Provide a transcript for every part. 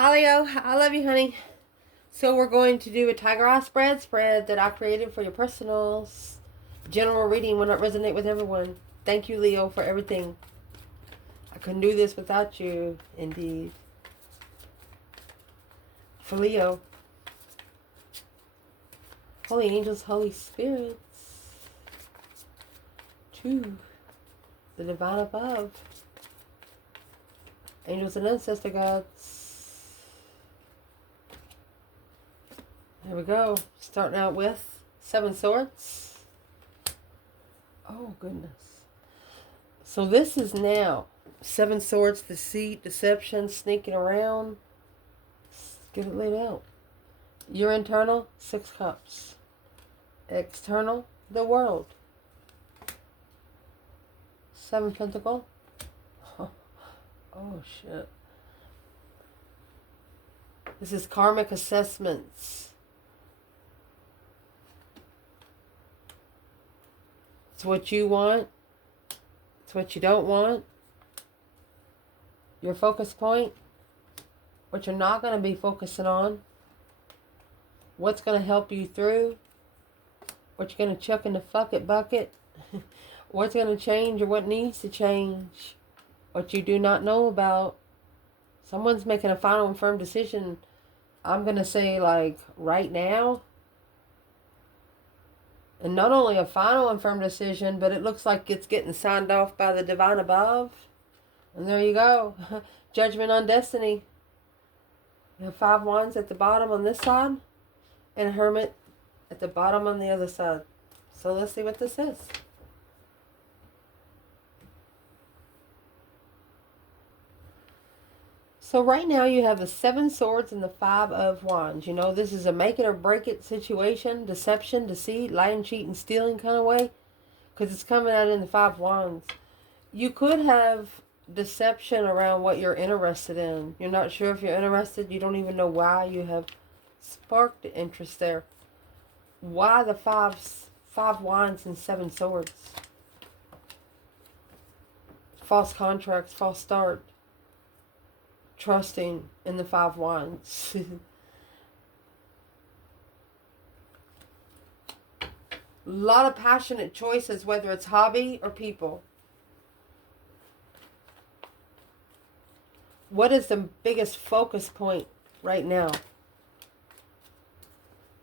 Hi Leo, I love you, honey. So we're going to do a tiger eye spread that I created for your personals. General reading will not resonate with everyone. Thank you, Leo, for everything. I couldn't do this without you, indeed. For Leo, holy angels, holy spirits, to the divine above, angels and ancestor gods. There we go. Starting out with 7 swords. Oh, goodness. So this is now 7 swords, deceit, deception, sneaking around. Let's get it laid out. Your internal, 6 cups. External, the world. 7 pentacle. Oh, shit. This is karmic assessments. It's what you want. It's what you don't want. Your focus point. What you're not going to be focusing on. What's going to help you through. What you're going to chuck in the fuck it bucket. What's going to change or what needs to change. What you do not know about. Someone's making a final and firm decision. I'm going to say like right now. And not only a final and firm decision, but it looks like it's getting signed off by the divine above. And there you go. Judgment on destiny. You have 5 wands at the bottom on this side. And a hermit at the bottom on the other side. So let's see what this is. So right now you have the 7 swords and the 5 of wands. You know, this is a make it or break it situation. Deception, deceit, lying, cheating, stealing kind of way. Because it's coming out in the 5 wands. You could have deception around what you're interested in. You're not sure if you're interested. You don't even know why you have sparked the interest there. Why the 5 wands and 7 swords? False contracts, false start. Trusting in the 5 wands. A lot of passionate choices, whether it's hobby or people. What is the biggest focus point right now?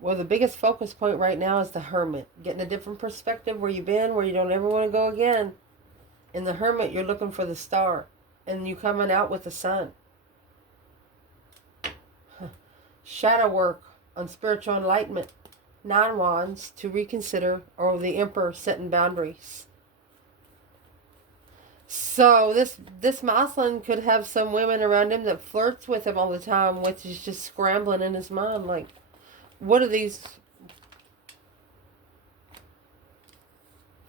Well, the biggest focus point right now is the hermit. Getting a different perspective where you've been, where you don't ever want to go again. In the hermit, you're looking for the star. And you coming out with the sun. Shadow work on spiritual enlightenment. 9 wands to reconsider, or the emperor setting boundaries. So this masculine could have some women around him that flirts with him all the time, which is just scrambling in his mind. Like, what are these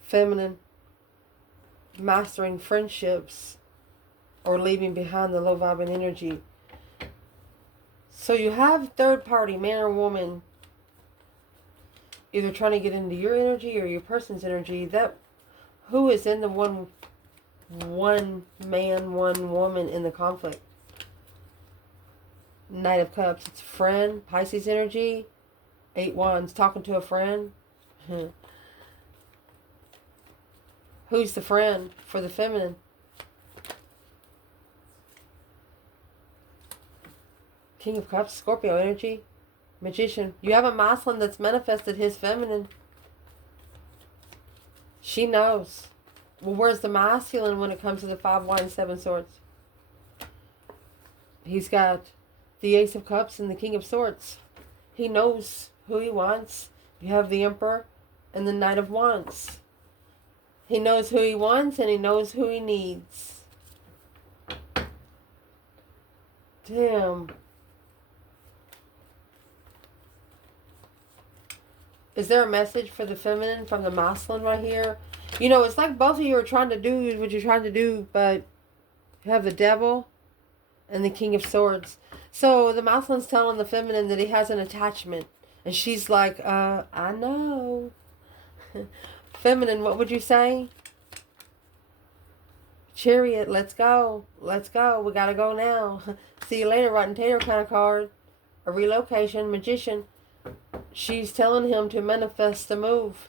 feminine mastering friendships or leaving behind the low vibing energy? So you have third party, man or woman, either trying to get into your energy or your person's energy. That who is in the one man, one woman in the conflict? Knight of Cups. It's a friend, Pisces energy. 8 wands, talking to a friend. Who's the friend for the feminine? King of Cups, Scorpio energy. Magician. You have a masculine that's manifested his feminine. She knows. Well, where's the masculine when it comes to the 5 wands, 7 swords? He's got the Ace of Cups and the King of Swords. He knows who he wants. You have the Emperor and the Knight of Wands. He knows who he wants and he knows who he needs. Damn. Is there a message for the feminine from the masculine right here? You know, it's like both of you are trying to do what you're trying to do, but you have the Devil and the King of Swords. So the masculine's telling the feminine that he has an attachment. And she's like, I know. Feminine, what would you say? Chariot, let's go. Let's go. We got to go now. See you later, Rotten Tater kind of card. A relocation, Magician. She's telling him to manifest the move.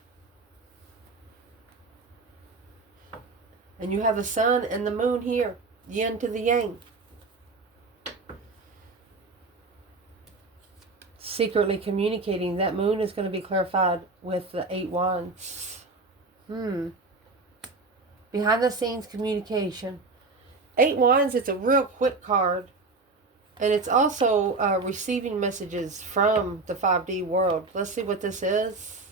And you have the sun and the moon here. Yin to the yang. Secretly communicating. That moon is going to be clarified with the 8 wands. Behind the scenes communication. 8 wands, it's a real quick card. And it's also receiving messages from the 5D world. Let's see what this is.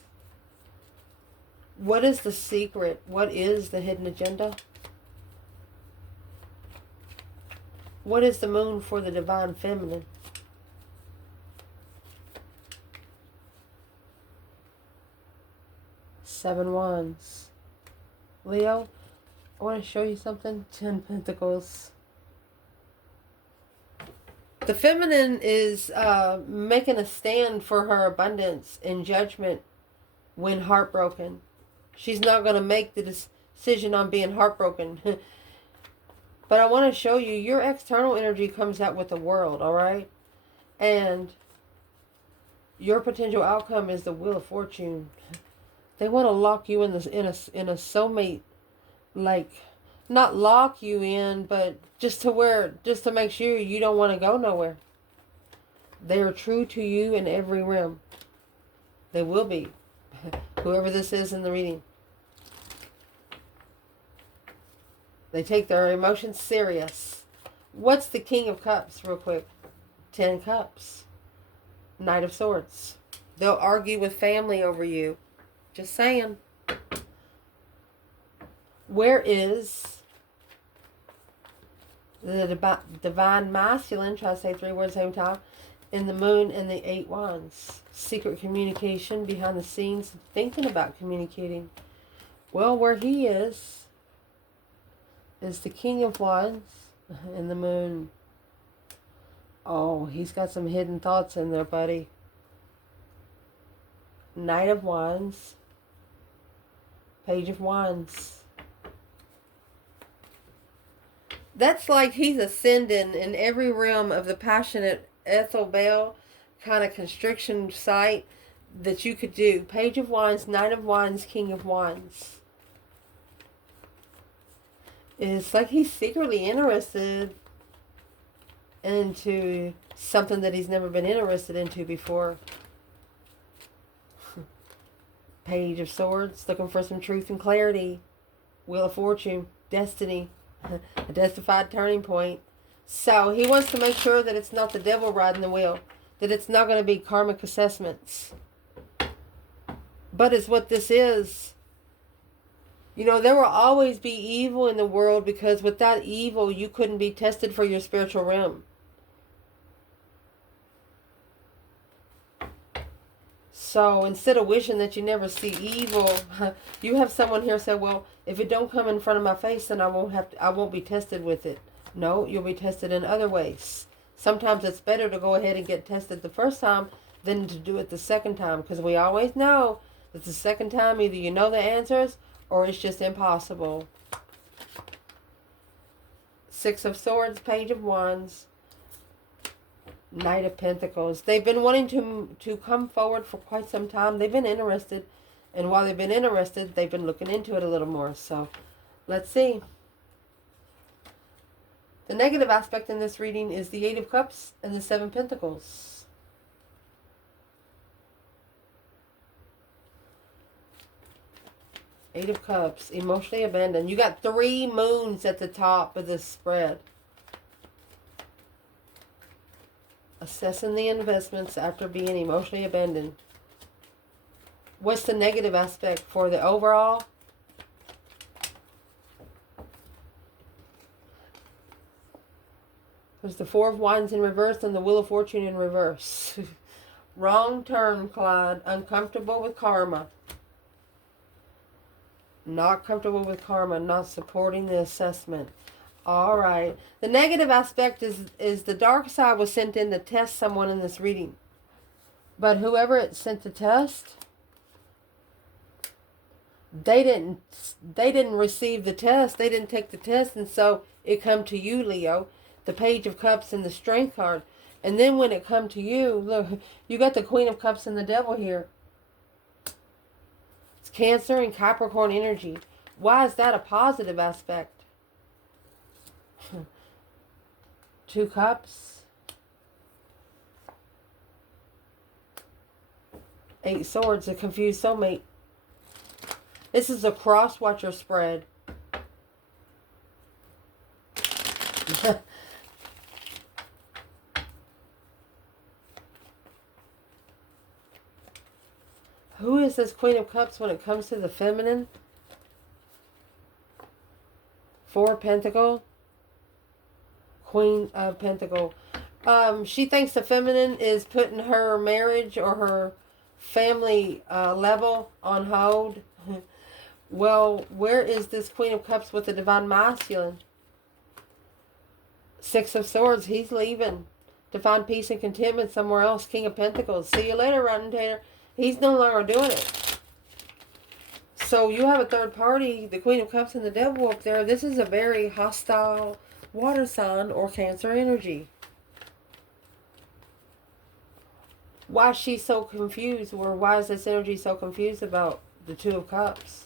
What is the secret? What is the hidden agenda? What is the moon for the divine feminine? Seven wands. Leo, I want to show you something. 10 pentacles. The feminine is making a stand for her abundance and judgment when heartbroken. She's not going to make the decision on being heartbroken. But I want to show you, your external energy comes out with the world, all right? And your potential outcome is the Wheel of Fortune. They want to lock you in a soulmate, like, not lock you in, but just to make sure you don't want to go nowhere. They are true to you in every realm. They will be. Whoever this is in the reading. They take their emotions serious. What's the King of Cups, real quick? 10 Cups. Knight of Swords. They'll argue with family over you. Just saying. Where is the divine masculine? Try to say 3 words at the same time. In the moon and the 8 wands. Secret communication behind the scenes. Thinking about communicating. Well, where he is the King of Wands in the moon. Oh, he's got some hidden thoughts in there, buddy. Knight of Wands. Page of Wands. That's like he's ascending in every realm of the passionate Ethel Bell kind of constriction site that you could do. Page of Wands, Knight of Wands, King of Wands. It's like he's secretly interested into something that he's never been interested into before. Page of Swords, looking for some truth and clarity. Wheel of Fortune, destiny, a justified turning point. So he wants to make sure that it's not the devil riding the wheel, that it's not going to be karmic assessments. But it's what this is. You know, there will always be evil in the world, because without evil, you couldn't be tested for your spiritual realm. So instead of wishing that you never see evil, you have someone here say, well, if it don't come in front of my face, then I won't be tested with it. No, you'll be tested in other ways. Sometimes it's better to go ahead and get tested the first time than to do it the second time, because we always know that the second time either you know the answers or it's just impossible. 6 of Swords, Page of Wands, Knight of Pentacles. They've been wanting to come forward for quite some time. They've been interested. And while they've been interested, they've been looking into it a little more. So, let's see. The negative aspect in this reading is the 8 of Cups and the 7 Pentacles. Eight of Cups, emotionally abandoned. You got 3 moons at the top of this spread. Assessing the investments after being emotionally abandoned. What's the negative aspect for the overall? There's the 4 of Wands in reverse and the Wheel of Fortune in reverse. Wrong turn, Clyde. Uncomfortable with karma. Not comfortable with karma, not supporting the assessment. All right. The negative aspect is the dark side was sent in to test someone in this reading. But whoever it sent to test, They didn't receive the test. They didn't take the test, and so it come to you, Leo, the Page of Cups and the Strength card. And then when it come to you, look, you got the Queen of Cups and the Devil here. It's Cancer and Capricorn energy. Why is that a positive aspect? Two Cups. 8 Swords, a confused soulmate. This is a cross-watcher spread. Who is this Queen of Cups when it comes to the feminine? 4 of Pentacles. Queen of Pentacles. She thinks the feminine is putting her marriage or her family level on hold. Well, where is this Queen of Cups with the Divine Masculine? 6 of Swords. He's leaving to find peace and contentment somewhere else. King of Pentacles. See you later, Rotten Tater. He's no longer doing it. So you have a third party, the Queen of Cups and the Devil up there. This is a very hostile water sign or Cancer energy. Why is she so confused? Or why is this energy so confused about the Two of Cups?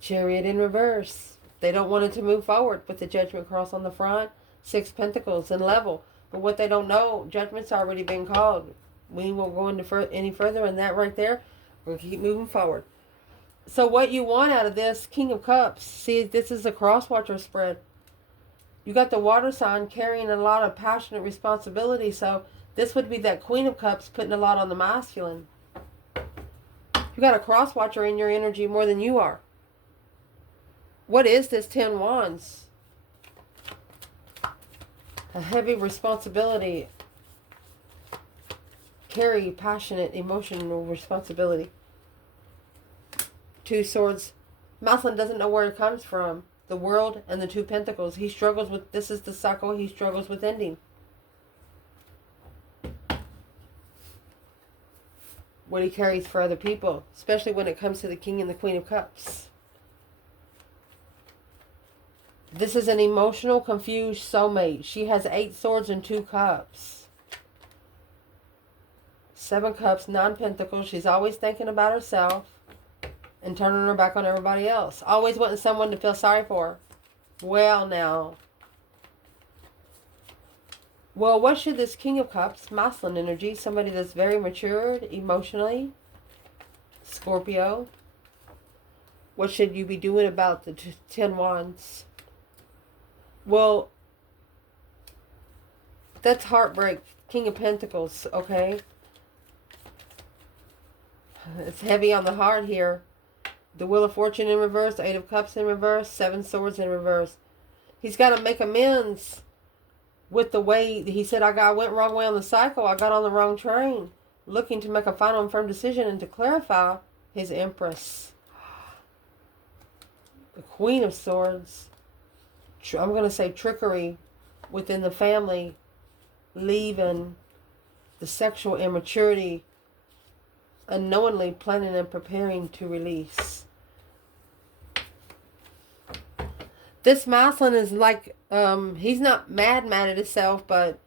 Chariot in reverse. They don't want it to move forward with the Judgment cross on the front. 6 Pentacles in level. But what they don't know, Judgment's already been called. We won't go into any further in that right there. We're going to keep moving forward. So what you want out of this, King of Cups. See, this is a cross-watcher spread. You got the water sign carrying a lot of passionate responsibility. So this would be that Queen of Cups putting a lot on the masculine. You got a cross-watcher in your energy more than you are. What is this 10 Wands? A heavy responsibility. Carry passionate, emotional responsibility. 2 Swords. Masculine doesn't know where it comes from. The World and the 2 Pentacles. He struggles with, this is the cycle he struggles with ending. What he carries for other people. Especially when it comes to the King and the Queen of Cups. This is an emotional, confused soulmate. She has 8 Swords and 2 Cups. 7 Cups, 9 Pentacles. She's always thinking about herself and turning her back on everybody else. Always wanting someone to feel sorry for her. Well, now. Well, what should this King of Cups, masculine energy, somebody that's very matured emotionally, Scorpio, what should you be doing about the 10 Wands? Well, that's heartbreak. King of Pentacles, okay? It's heavy on the heart here. The Wheel of Fortune in reverse, 8 of Cups in reverse, 7 Swords in reverse. He's got to make amends with the way he said, I went wrong way on the cycle. I got on the wrong train. Looking to make a final and firm decision and to clarify his Empress. The Queen of Swords. I'm going to say trickery within the family, leaving the sexual immaturity, unknowingly planning and preparing to release. This masculine is like, he's not mad at himself, but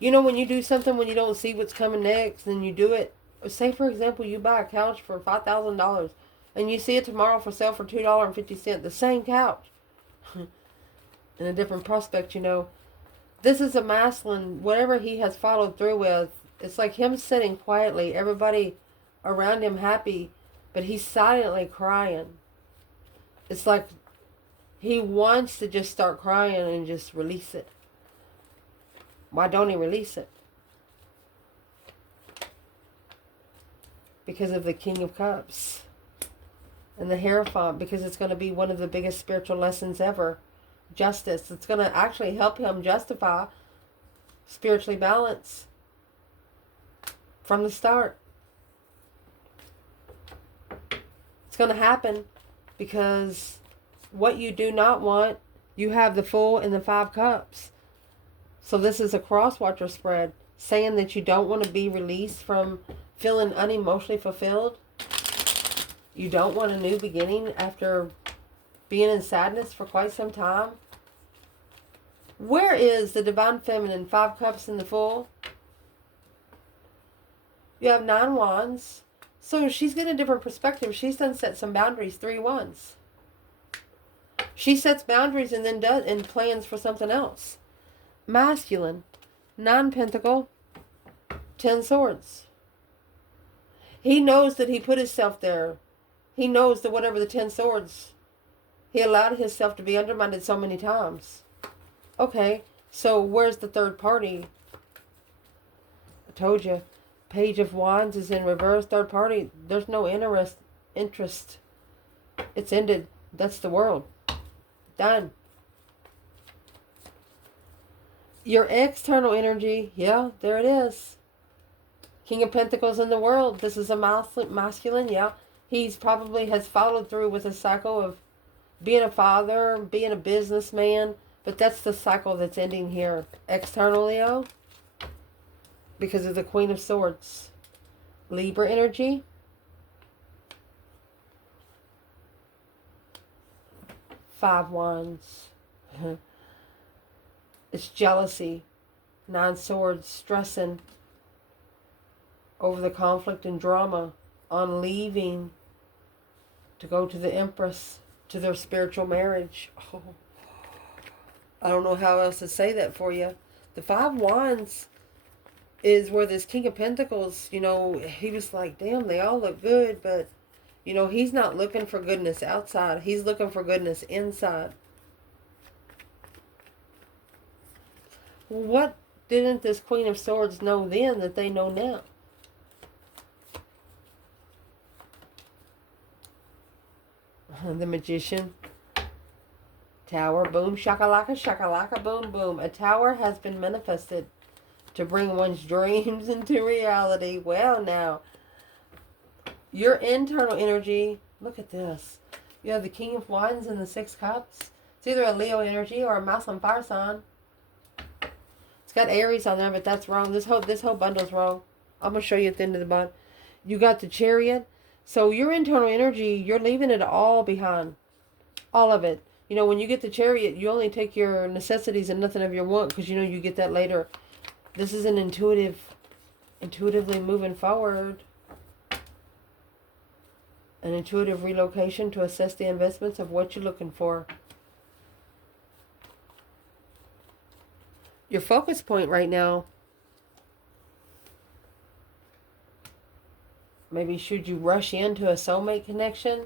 you know when you do something when you don't see what's coming next and you do it. Say for example you buy a couch for $5,000 and you see it tomorrow for sale for $2.50, the same couch. In a different prospect, you know. This is a masculine, whatever he has followed through with, it's like him sitting quietly, everybody around him happy, but he's silently crying. It's like he wants to just start crying and just release it. Why don't he release it? Because of the King of Cups. And the Hierophant, because it's going to be one of the biggest spiritual lessons ever. Justice. It's going to actually help him justify spiritually balance from the start. It's going to happen because what you do not want, you have the Fool and the 5 Cups. So this is a cross-watcher spread saying that you don't want to be released from feeling unemotionally fulfilled. You don't want a new beginning after being in sadness for quite some time. Where is the Divine Feminine? 5 Cups in the Fool. You have 9 Wands. So she's getting a different perspective. She's done set some boundaries. 3 Wands. She sets boundaries and then does and plans for something else. Masculine. 9 Pentacle. 10 Swords. He knows that he put himself there. He knows that whatever the 10 Swords, he allowed himself to be undermined so many times. Okay, so where's the third party? I told you. Page of Wands is in reverse. Third party. There's no interest. It's ended. That's the world. Done. Your external energy. Yeah, there it is. King of Pentacles in the world. This is a masculine. Yeah. He's probably has followed through with a cycle of being a father, being a businessman. But that's the cycle that's ending here. External Leo. Because of the Queen of Swords. Libra energy. Five Wands. It's jealousy. 9 Swords. Stressing over the conflict and drama on leaving to go to the Empress, to their spiritual marriage. Oh, I don't know how else to say that for you. The 5 Wands is where this King of Pentacles, you know, he was like, damn, they all look good, but, you know, he's not looking for goodness outside. He's looking for goodness inside. What didn't this Queen of Swords know then that they know now? The Magician. Tower. Boom, shakalaka, boom, boom. A tower has been manifested to bring one's dreams into reality. Well, now, your internal energy, look at this. You have the King of Wands and the 6 Cups. It's either a Leo energy or a Mouse on Fire sign. It's got Aries on there, but that's wrong. This whole bundle's wrong. I'm going to show you at the end of the bundle. You got the Chariot. So your internal energy, you're leaving it all behind. All of it. You know, when you get the Chariot, you only take your necessities and nothing of your want, because you know you get that later. This is an intuitively moving forward. An intuitive relocation to assess the investments of what you're looking for. Your focus point right now, maybe should you rush into a soulmate connection?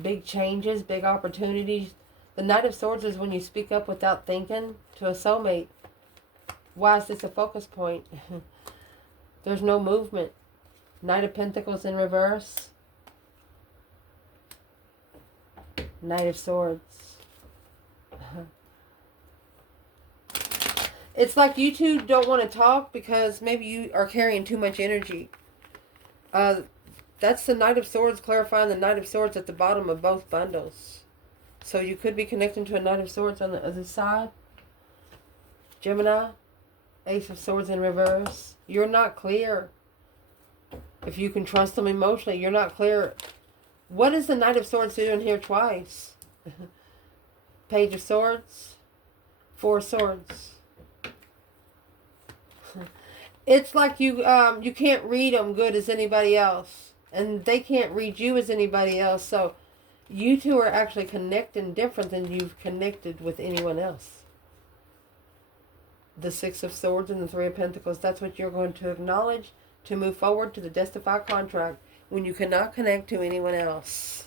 Big changes, big opportunities. The Knight of Swords is when you speak up without thinking to a soulmate. Why is this a focus point? There's no movement. Knight of Pentacles in reverse. Knight of Swords. It's like you two don't want to talk because maybe you are carrying too much energy. That's the Knight of Swords clarifying the Knight of Swords at the bottom of both bundles. So you could be connecting to a Knight of Swords on the other side. Gemini. Ace of Swords in reverse. You're not clear. If you can trust them emotionally, you're not clear. What is the Knight of Swords doing here twice? Page of Swords. 4 Swords. It's like you can't read them good as anybody else. And they can't read you as anybody else. So you two are actually connecting different than you've connected with anyone else. The 6 of Swords and the 3 of Pentacles. That's what you're going to acknowledge to move forward to the Destified contract when you cannot connect to anyone else.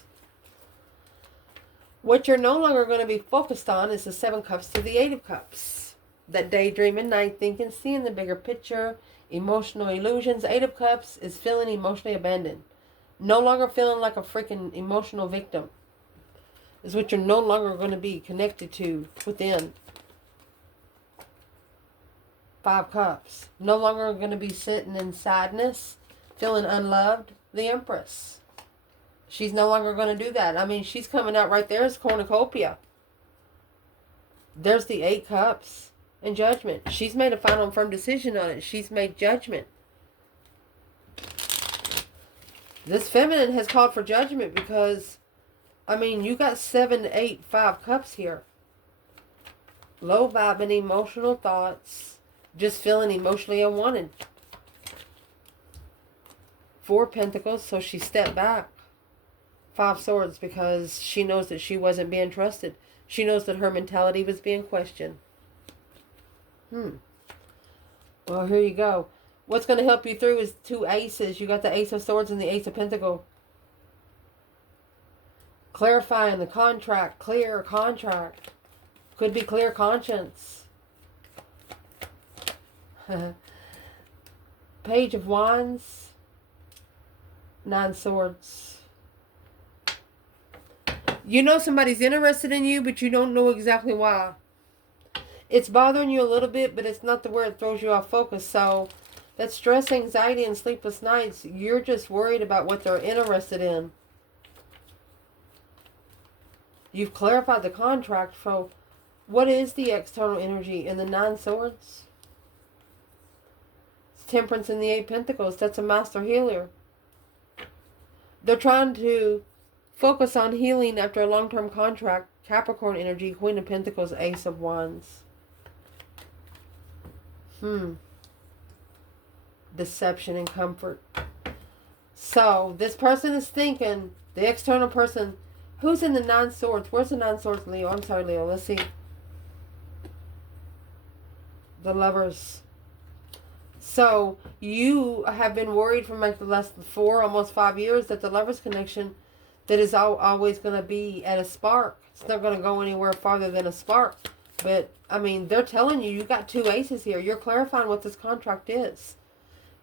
What you're no longer going to be focused on is the 7 Cups to the 8 of Cups. That daydreaming, night thinking, seeing the bigger picture, emotional illusions. 8 of Cups is feeling emotionally abandoned. No longer feeling like a freaking emotional victim. Is what you're no longer going to be connected to within. 5 Cups. No longer going to be sitting in sadness, feeling unloved. The Empress. She's no longer going to do that. I mean, she's coming out right there as cornucopia. There's the 8 Cups. And Judgment. She's made a final and firm decision on it. She's made judgment. This feminine has called for judgment because, I mean, you got 7, 8, 5 cups here. Low vibing emotional thoughts. Just feeling emotionally unwanted. 4 pentacles, so she stepped back. 5 swords, because she knows that she wasn't being trusted. She knows that her mentality was being questioned. Well, here you go. What's going to help you through is 2 aces. You got the Ace of Swords and the Ace of Pentacles. Clarifying the contract. Clear contract. Could be clear conscience. Page of Wands. 9 swords. You know somebody's interested in you, but you don't know exactly why. It's bothering you a little bit, but it's not the where it throws you off focus. So that stress, anxiety, and sleepless nights, you're just worried about what they're interested in. You've clarified the contract. So what is the external energy in the 9 swords? It's Temperance in the 8 pentacles. That's a master healer. They're trying to focus on healing after a long-term contract. Capricorn energy, Queen of Pentacles, Ace of Wands. Deception and comfort. So this person is thinking, the external person, who's in the 9 swords? Where's the 9 swords, Leo? I'm sorry, Leo. Let's see. The Lovers. So you have been worried for like the last 4, almost 5 years that the Lovers connection that is always going to be at a spark. It's not going to go anywhere farther than a spark. But, I mean, they're telling you, you got 2 aces here. You're clarifying what this contract is.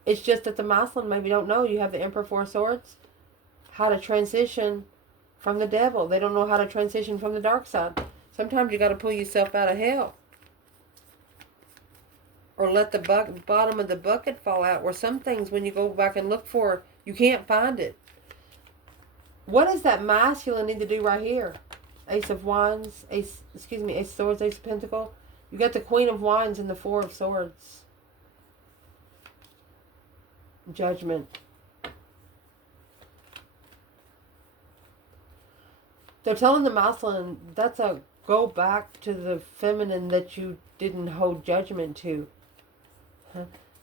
It's just that the masculine maybe don't know. You have the Emperor 4 swords. How to transition from the devil. They don't know how to transition from the dark side. Sometimes you got to pull yourself out of hell. Or let the bottom of the bucket fall out. Or some things, when you go back and look for, you can't find it. What does that masculine need to do right here? Ace of Wands, Ace of Swords, Ace of Pentacles. You got the Queen of Wands and the 4 of Swords. Judgment. They're telling the masculine, that's a go back to the feminine that you didn't hold judgment to.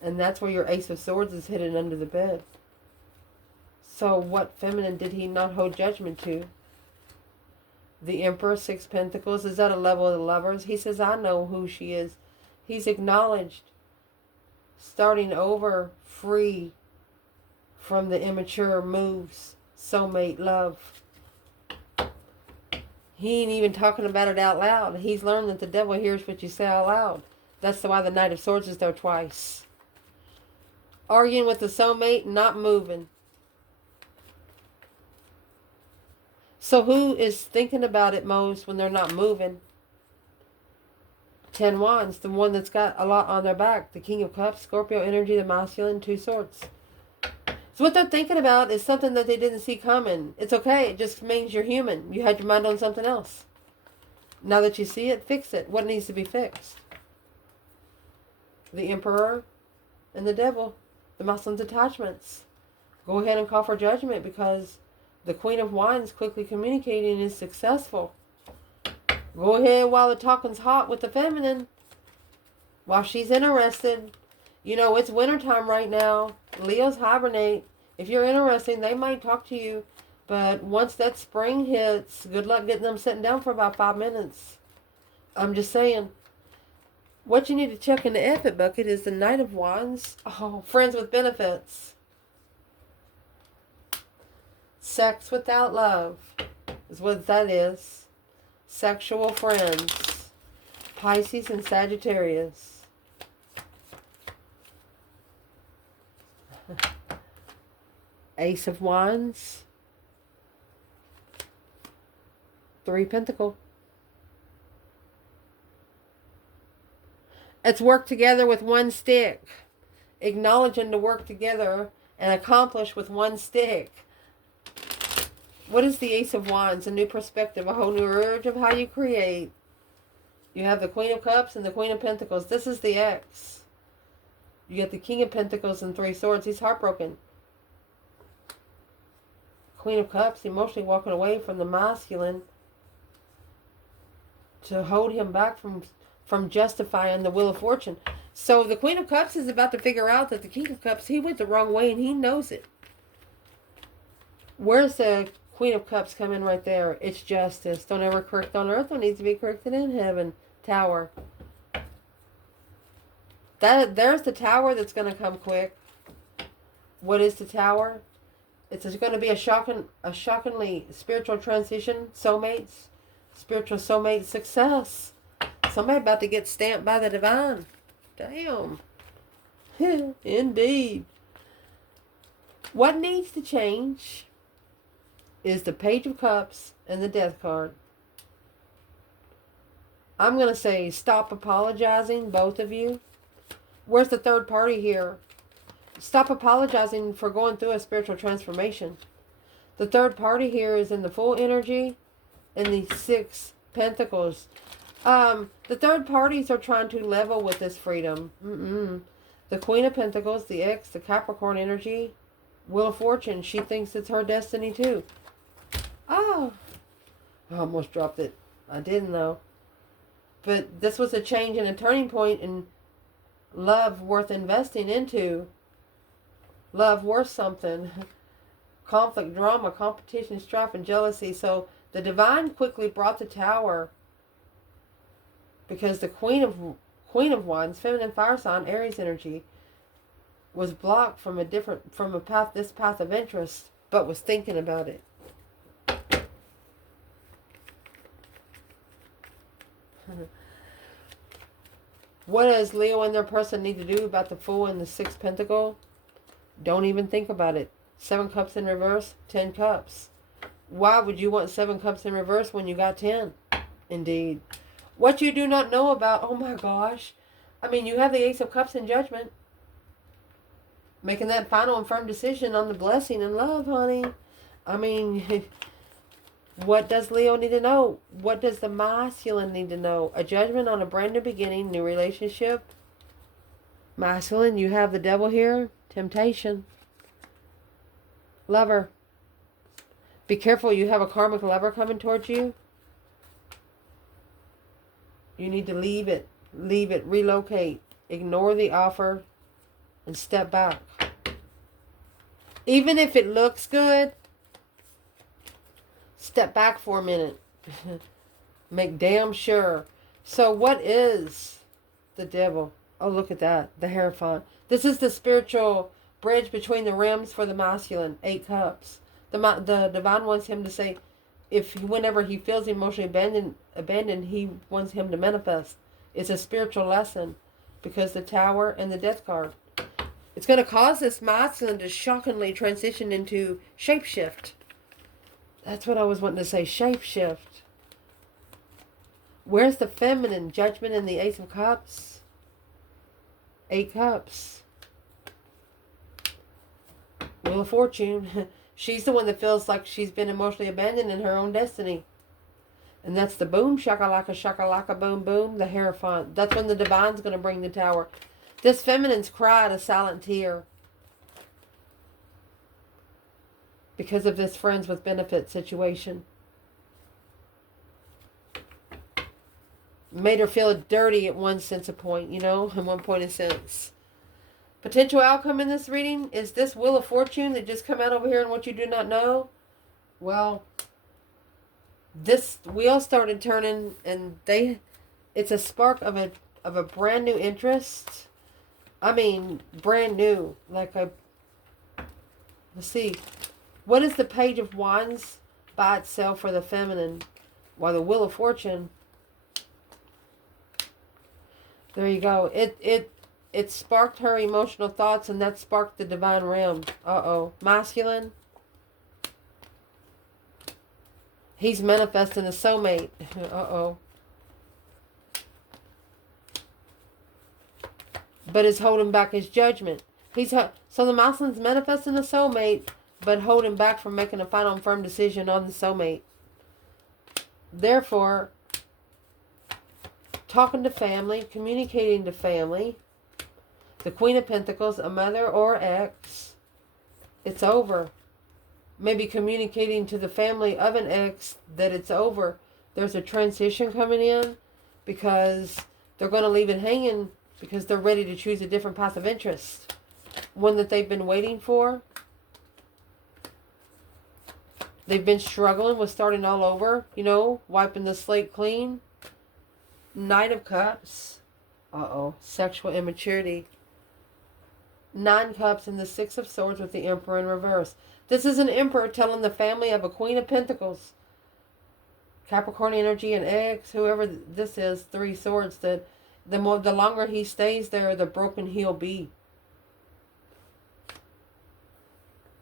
And that's where your Ace of Swords is hidden under the bed. So what feminine did he not hold judgment to? The Emperor, 6 pentacles, is at a level of the Lovers. He says, I know who she is. He's acknowledged starting over, free from the immature moves, soulmate love. He ain't even talking about it out loud. He's learned that the devil hears what you say out loud. That's why the Knight of Swords is there twice. Arguing with the soulmate, not moving. So who is thinking about it most when they're not moving? 10 wands, the one that's got a lot on their back. The King of Cups, Scorpio energy, the masculine, 2 swords. So what they're thinking about is something that they didn't see coming. It's okay. It just means you're human. You had your mind on something else. Now that you see it, fix it. What needs to be fixed? The Emperor and the Devil. The masculine's attachments. Go ahead and call for judgment because the Queen of Wands quickly communicating is successful. Go ahead while the talking's hot with the feminine. While she's interested. You know, it's wintertime right now. Leos hibernate. If you're interested, they might talk to you. But once that spring hits, good luck getting them sitting down for about 5 minutes. I'm just saying. What you need to check in the effort bucket is the Knight of Wands. Oh, friends with benefits. Sex without love is what that is. Sexual friends. Pisces and Sagittarius. Ace of Wands. 3 Pentacles. It's work together with one stick. Acknowledging to work together and accomplish with one stick. What is the Ace of Wands? A new perspective, a whole new urge of how you create. You have the Queen of Cups and the Queen of Pentacles. This is the X. You get the King of Pentacles and 3 swords. He's heartbroken. Queen of Cups, emotionally walking away from the masculine to hold him back from justifying the Wheel of Fortune. So the Queen of Cups is about to figure out that the King of Cups, he went the wrong way and he knows it. Where's the Queen of Cups come in right there? It's justice. Don't ever correct on earth. Don't need to be corrected in heaven. Tower. There's the Tower that's going to come quick. What is the Tower? It's going to be a shockingly spiritual transition. Soulmates. Spiritual soulmate success. Somebody about to get stamped by the divine. Damn. Indeed. What needs to change is the Page of Cups and the Death card. I'm going to say stop apologizing, both of you. Where's the third party here? Stop apologizing for going through a spiritual transformation. The third party here is in the full energy and the 6 Pentacles. The third parties are trying to level with this freedom. The Queen of Pentacles, the X, the Capricorn energy, Wheel of Fortune. She thinks it's her destiny too. Oh, I almost dropped it. I didn't though. But this was a change and a turning point in love worth investing into. Love worth something. Conflict, drama, competition, strife, and jealousy. So the divine quickly brought the Tower. Because the Queen of Wands, feminine fire sign, Aries energy, was blocked from this path of interest, but was thinking about it. What does Leo and their person need to do about the Fool and the 6 Pentacle? Don't even think about it. 7 Cups in reverse, 10 Cups. Why would you want 7 Cups in reverse when you got 10? Indeed. What you do not know about, oh my gosh. I mean, you have the Ace of Cups in Judgment. Making that final and firm decision on the blessing and love, honey. I mean, what does Leo need to know? What does the masculine need to know? A judgment on a brand new beginning, new relationship. Masculine, you have the Devil here. Temptation. Lover. Be careful, you have a karmic lover coming towards you. You need to leave it, relocate, ignore the offer, and step back. Even if it looks good, step back for a minute. Make damn sure. So what is the Devil? Oh, look at that, the Hierophant. This is the spiritual bridge between the realms for the masculine, 8 Cups. The divine wants him to say, whenever he feels emotionally abandoned, he wants him to manifest. It's a spiritual lesson because the Tower and the Death card. It's going to cause this masculine to shockingly transition into shapeshift. That's what I was wanting to say, shapeshift. Where's the feminine? Judgment and the Ace of Cups. 8 Cups. Wheel of Fortune. She's the one that feels like she's been emotionally abandoned in her own destiny. And that's the boom, shakalaka, boom, boom, the Hierophant. That's when the divine's going to bring the Tower. This feminine's cried a silent tear because of this friends with benefit situation. Made her feel dirty at one sense of point, in one point of sense. Potential outcome in this reading is this Wheel of Fortune that just come out over here and what you do not know. Well, this wheel started turning and it's a spark of a brand new interest. I mean, brand new. Let's see. What is the Page of Wands by itself for the feminine? While the Wheel of Fortune. There you go. It sparked her emotional thoughts, and that sparked the divine realm. Masculine. He's manifesting a soulmate. But is holding back his judgment. So the masculine's manifesting a soulmate, but holding back from making a final and firm decision on the soulmate. Therefore, talking to family, communicating to family. The Queen of Pentacles, a mother or ex. It's over. maybe communicating to the family of an ex that it's over. There's a transition coming in because they're going to leave it hanging because they're ready to choose a different path of interest. One that they've been waiting for. They've been struggling with starting all over, you know, wiping the slate clean. Knight of Cups. Uh-oh. Sexual immaturity. 9 Cups and the 6 of Swords with the Emperor in reverse. This is an Emperor telling the family of a Queen of Pentacles. Capricorn energy and ex, whoever this is, 3 Swords, that the longer he stays there, the broken he'll be.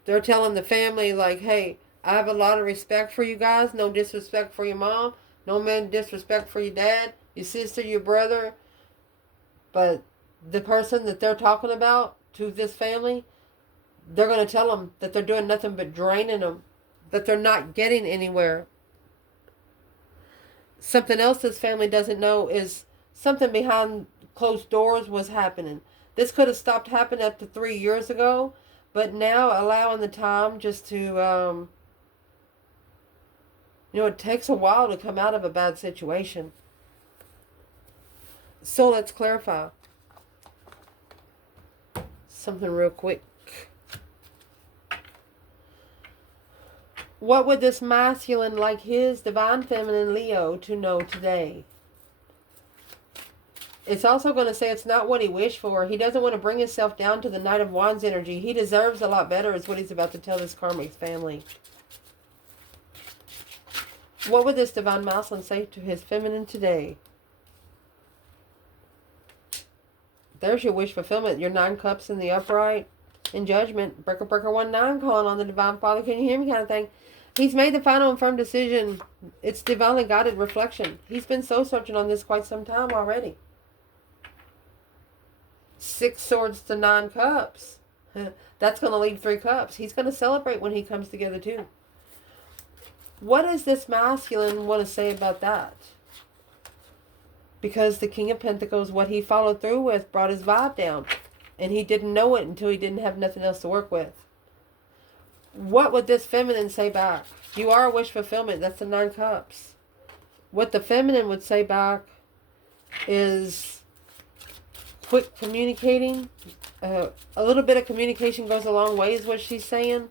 They're telling the family, like, hey, I have a lot of respect for you guys. No disrespect for your mom. No disrespect for your dad, your sister, your brother. But the person that they're talking about to this family, they're going to tell them that they're doing nothing but draining them. That they're not getting anywhere. Something else this family doesn't know is something behind closed doors was happening. This could have stopped happening up to 3 years ago. But now allowing the time just to, you know, it takes a while to come out of a bad situation. So let's clarify something real quick. What would this masculine like his divine feminine Leo to know today? It's also going to say it's not what he wished for. He doesn't want to bring himself down to the Knight of Wands energy. He deserves a lot better is what he's about to tell this karmic family. What would this divine masculine say to his feminine today? There's your wish fulfillment. Your 9 Cups in the upright. In Judgment. Breaker, breaker, 1-9 calling on the Divine Father. Can you hear me kind of thing? He's made the final and firm decision. It's divinely guided reflection. He's been soul searching on this quite some time already. 6 Swords to 9 Cups. That's going to leave 3 Cups. He's going to celebrate when he comes together too. What does this masculine want to say about that? Because the King of Pentacles, what he followed through with, brought his vibe down. And he didn't know it until he didn't have nothing else to work with. What would this feminine say back? You are a wish fulfillment. That's the 9 Cups. What the feminine would say back is quick communicating. A little bit of communication goes a long way is what she's saying.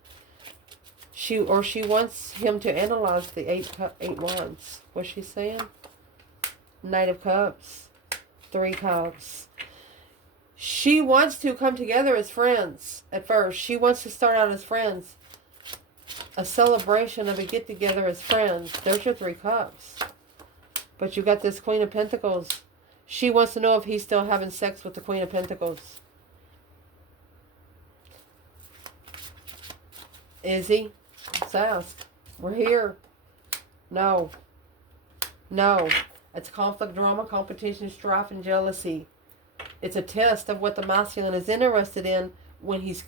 She wants him to analyze the 8 Wands. What's she saying? Knight of Cups. 3 Cups. She wants to come together as friends at first. She wants to start out as friends. A celebration of a get-together as friends. There's your 3 Cups. But you got this Queen of Pentacles. She wants to know if he's still having sex with the Queen of Pentacles. Is he? Let's ask. We're here. No. No. It's conflict, drama, competition, strife, and jealousy. It's a test of what the masculine is interested in when he's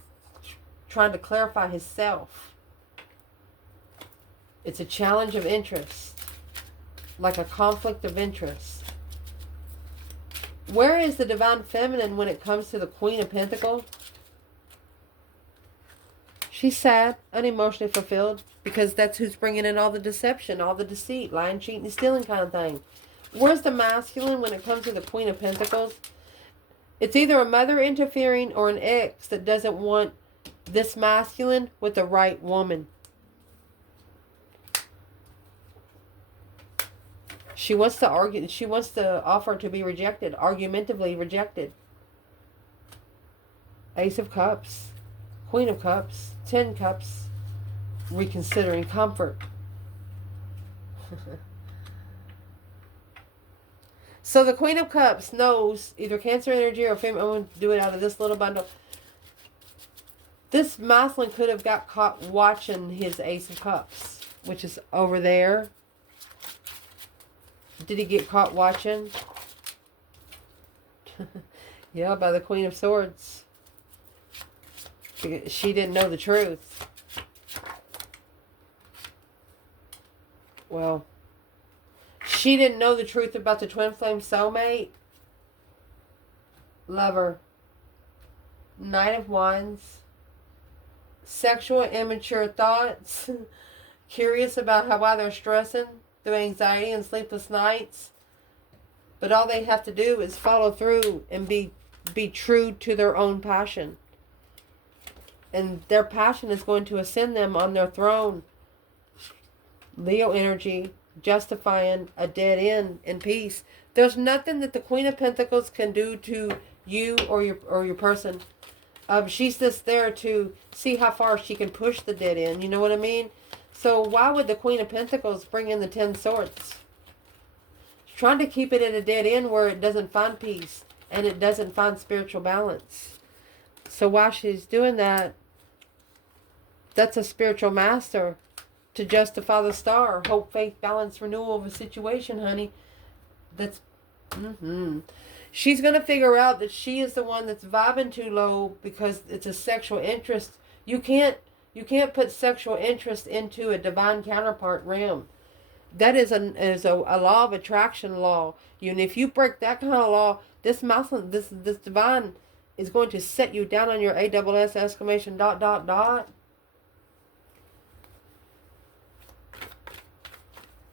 trying to clarify himself. It's a challenge of interest. Like a conflict of interest. Where is the divine feminine when it comes to the Queen of Pentacles? She's sad, unemotionally fulfilled, because that's who's bringing in all the deception, all the deceit, lying, cheating, stealing kind of thing. Where's the masculine when it comes to the Queen of Pentacles? It's either a mother interfering or an ex that doesn't want this masculine with the right woman. She wants to argue. She wants the offer to be rejected, argumentatively rejected. Ace of Cups, Queen of Cups, 10 Cups, reconsidering comfort. So the Queen of Cups knows either Cancer energy or female. I'm going to do it out of this little bundle. This masculine could have got caught watching his Ace of Cups, which is over there. Did he get caught watching? Yeah, by the Queen of Swords. She didn't know the truth. Well, she didn't know the truth about the twin flame soulmate. Lover. Knight of Wands. sexual immature thoughts, curious about why they're stressing through anxiety and sleepless nights. But all they have to do is follow through and be true to their own passion. And their passion is going to ascend them on their throne. Leo energy, justifying a dead end in peace. There's nothing that the Queen of Pentacles can do to you or your person. She's just there to see how far she can push the dead end. You know what I mean? So why would the Queen of Pentacles bring in the 10 Swords? She's trying to keep it at a dead end where it doesn't find peace and it doesn't find spiritual balance. So while she's doing that, that's a spiritual master to justify the star. Hope, faith, balance, renewal of a situation, honey. That's... She's going to figure out that she is the one that's vibing too low because it's a sexual interest. You can't put sexual interest into a divine counterpart realm. That is a law of attraction law. And if you break that kind of law, this divine is going to set you down on your ASS exclamation ...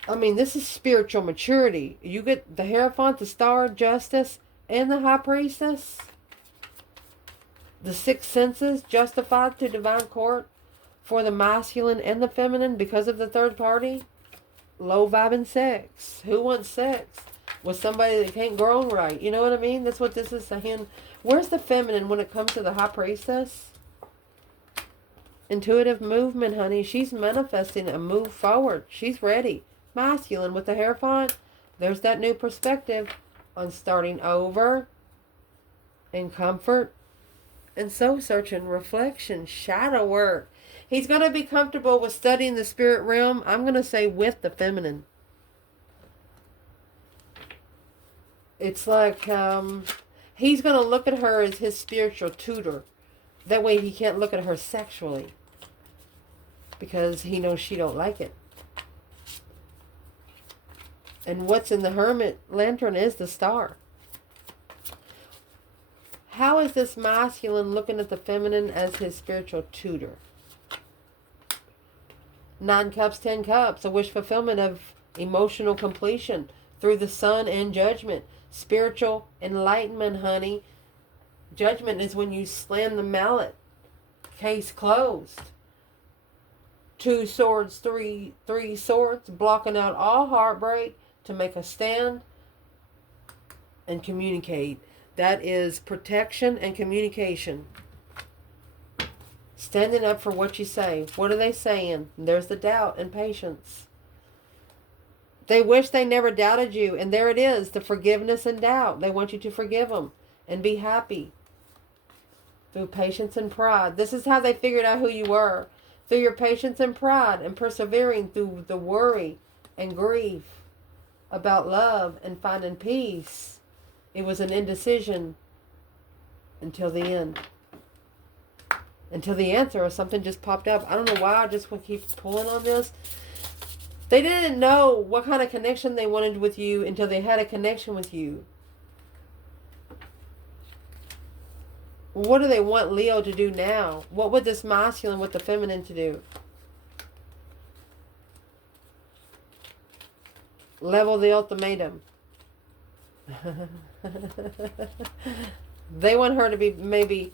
I mean, this is spiritual maturity. You get the Hierophant, the Star, Justice, and the High Priestess. The 6 senses justified to divine court for the masculine and the feminine because of the third party. Low vibing sex. Who wants sex with somebody that can't grow right? You know what I mean? That's what this is saying. Where's the feminine when it comes to the High Priestess? Intuitive movement, honey. She's manifesting a move forward. She's ready. Masculine with the Hierophant. There's that new perspective on starting over and comfort and soul searching, reflection, shadow work. He's going to be comfortable with studying the spirit realm. I'm going to say with the feminine. It's like he's going to look at her as his spiritual tutor. That way he can't look at her sexually because he knows she don't like it. And what's in the Hermit Lantern is the star. How is this masculine looking at the feminine as his spiritual tutor? 9 cups, 10 cups. A wish fulfillment of emotional completion through the sun and judgment. Spiritual enlightenment, honey. Judgment is when you slam the mallet. Case closed. 2 swords, 3 swords. Blocking out all heartbreak to make a stand and communicate. That is protection and communication. Standing up for what you say. What are they saying? There's the doubt and patience. They wish they never doubted you. And there it is. The forgiveness and doubt. They want you to forgive them and be happy. Through patience and pride. This is how they figured out who you were. Through your patience and pride and persevering through the worry and grief about love and finding peace. It was an indecision until the end. Until the answer or something just popped up. I don't know why I just keep pulling on this. They didn't know what kind of connection they wanted with you until they had a connection with you. What do they want Leo to do now? What would this masculine with the feminine to do? Level the ultimatum. They want her to be maybe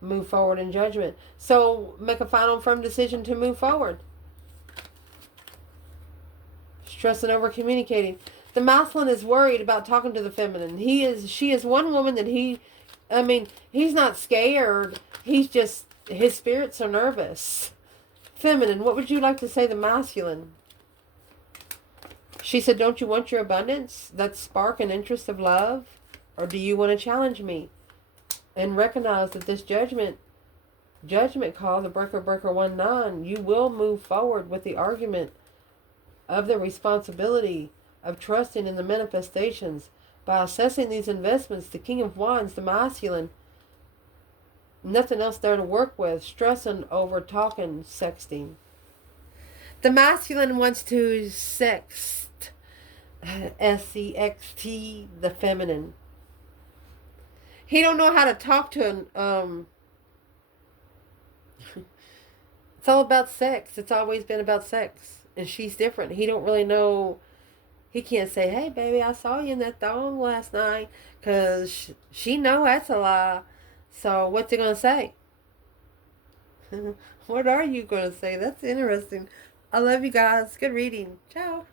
move forward in judgment. So make a final firm decision to move forward. Stressing over communicating. The masculine is worried about talking to the feminine. She is one woman that he's not scared. He's just, his spirits are nervous. Feminine, what would you like to say the masculine? She said, don't you want your abundance? That spark and interest of love? Or do you want to challenge me? And recognize that this judgment call, the breaker 1-9, you will move forward with the argument of the responsibility of trusting in the manifestations by assessing these investments. The King of Wands, the masculine, nothing else there to work with, stressing over talking, sexting. The masculine wants to sext, S-E-X-T, the feminine. He don't know how to talk to It's all about sex. It's always been about sex. And she's different. He don't really know. He can't say, hey, baby, I saw you in that thong last night. Because she know that's a lie. So what's he going to say? What are you going to say? That's interesting. I love you guys. Good reading. Ciao.